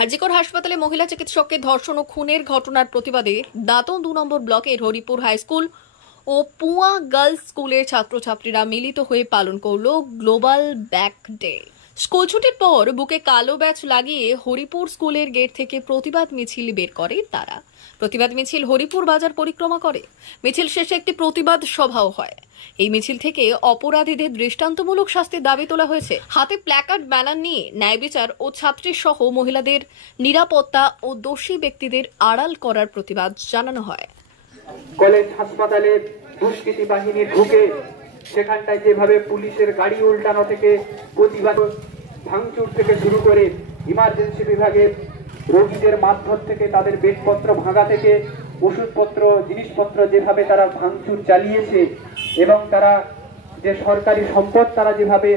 আরজিকর হাসপাতালে মহিলা চিকিৎসককে ধর্ষণ ও খুনের ঘটনার প্রতিবাদে দাঁতন 2 নম্বর ব্লকের হরিপুর হাই স্কুল ও পুয়া গার্লস স্কুলের ছাত্রছাত্রীরা মিলিত হয়ে পালন করল গ্লোবাল ব্যাক ডে। স্কুল ছুটির পর বুকে কালো ব্যাচ লাগিয়ে হরিপুর স্কুলের গেট থেকে প্রতিবাদ মিছিল বের করে তারা। প্রতিবাদ মিছিল হরিপুর বাজার পরিক্রমা করে। মিছিল শেষে একটি প্রতিবাদ সভাও হয়। এই মিছিল থেকে অপরাধীদের দৃষ্টান্তমূলক শাস্তির দাবি তোলা হয়েছে। হাতে প্ল্যাকার্ড ব্যানার নিয়ে ন্যায় বিচার ও ছাত্রী সহ মহিলাদের নিরাপত্তা ও দোষী ব্যক্তিদের আড়াল করার প্রতিবাদ জানানো হয়। কলেজ হাসপাতালে দুষ্কৃতী বাহিনী ঢুকে সেখানটায় যেভাবে পুলিশের গাড়ি উল্টানো থেকে প্রতিবাদ ভাঙচুর থেকে শুরু করে ইমার্জেন্সি বিভাগের রোগীদের মারধর থেকে তাদের বেডপত্র ভাঙা থেকে ওষুধপত্র জিনিসপত্র যেভাবে তারা ভাঙচুর চালিয়েছে এবং তারা যে সরকারি সম্পদ তারা যেভাবে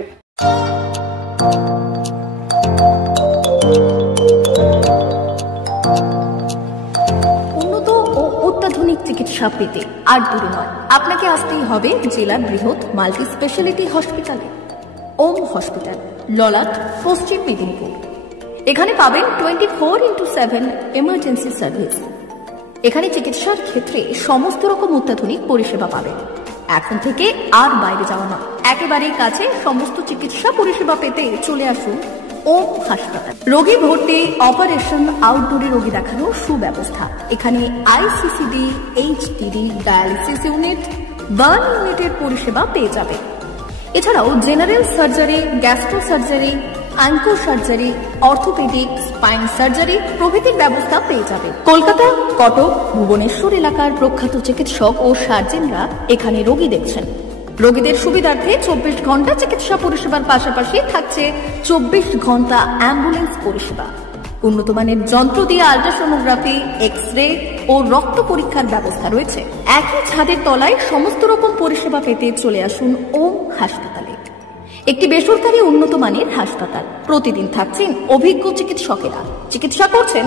উন্নত ও অত্যাধুনিক চিকিৎসা পেতে আর দূরে নয়, আপনাকে আসতেই হবে জেলার বৃহৎ মাল্টি স্পেশালিটি হসপিটালে। ওম হসপিটাল, ললাট, পশ্চিম মেদিনীপুর। এখানে পাবেন 24x7 এমার্জেন্সি সার্ভিস। এখানে চিকিৎসার ক্ষেত্রে সমস্ত রকম অত্যাধুনিক পরিষেবা পাবেন। এখন থেকে আর বাইরে যাওয়া নয়, একেবারেই কাছে সমস্ত চিকিৎসা পরিষেবা পেতে চলে আসুন ওম হাসপাতাল। রোগী ভর্তি, অপারেশন, আউটডোরে রোগী দেখানোর সুব্যবস্থা। এখানে ICCD, HDD, dialysis unit, burn ইউনিটের পরিষেবা পেয়ে যাবে। এছাড়াও general surgery, gastro surgery, onco surgery, orthopaedic, spine surgery প্রভৃতির ব্যবস্থা পেয়ে যাবে। কলকাতা, কটক, ভুবনেশ্বর এলাকার প্রখ্যাত চিকিৎসক ও সার্জেনরা এখানে রোগী দেখছেন। রোগীদের সুবিধার্থে 24 ঘন্টা চিকিৎসা পরিষেবার পাশাপাশি থাকছে 24 ঘন্টা অ্যাম্বুলেন্স পরিষেবা। উন্নত মানের যন্ত্র দিয়ে আল্ট্রাসোনোগ্রাফি, এক্স-রে ও রক্ত পরীক্ষার ব্যবস্থা রয়েছে। একই ছাদের তলায় সমস্ত রকম পরিষেবা পেতে চলে আসুন ওম হাসপাতালে। একটি বেসরকারি উন্নত মানের হাসপাতাল। প্রতিদিন থাকছেন অভিজ্ঞ চিকিৎসকেরা। চিকিৎসা করছেন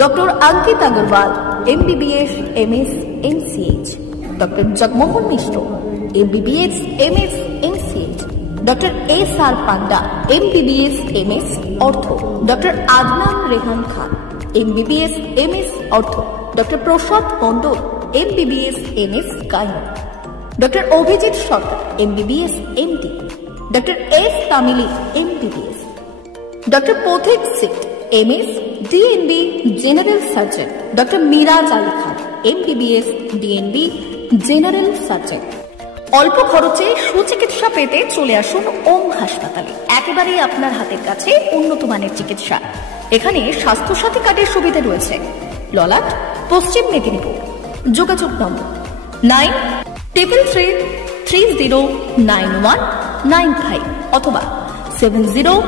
doctor Ankit Agarwal, MBBS, MS, MCH, doctor Jagmohan Mishra, MBBS, MS, MCH, doctor SR Panda, MBBS, MS, ortho, doctor Adnan Rehan Khan, MBBS, MS, ortho, doctor Prasad Mondal, MBBS, MS, gyno, doctor Abhijit Sarkar, MBBS, MD, doctor S Tamili, MBBS, doctor Pathik সিট, MS, DNB, general surgeon, doctor Miraj Ali Khan, MBBS, DNB, general surgeon. অল্প খরচে সুচিকিৎসা পেতে চলে আসুন ওম হাসপাতালে। একেবারেই আপনার হাতের কাছে উন্নত মানের চিকিৎসা। এখানে স্বাস্থ্যসাথী কার্ডের সুবিধা রয়েছে। ললাট, পশ্চিম মেদিনীপুর। যোগাযোগ নম্বর 9333309195 অথবা 70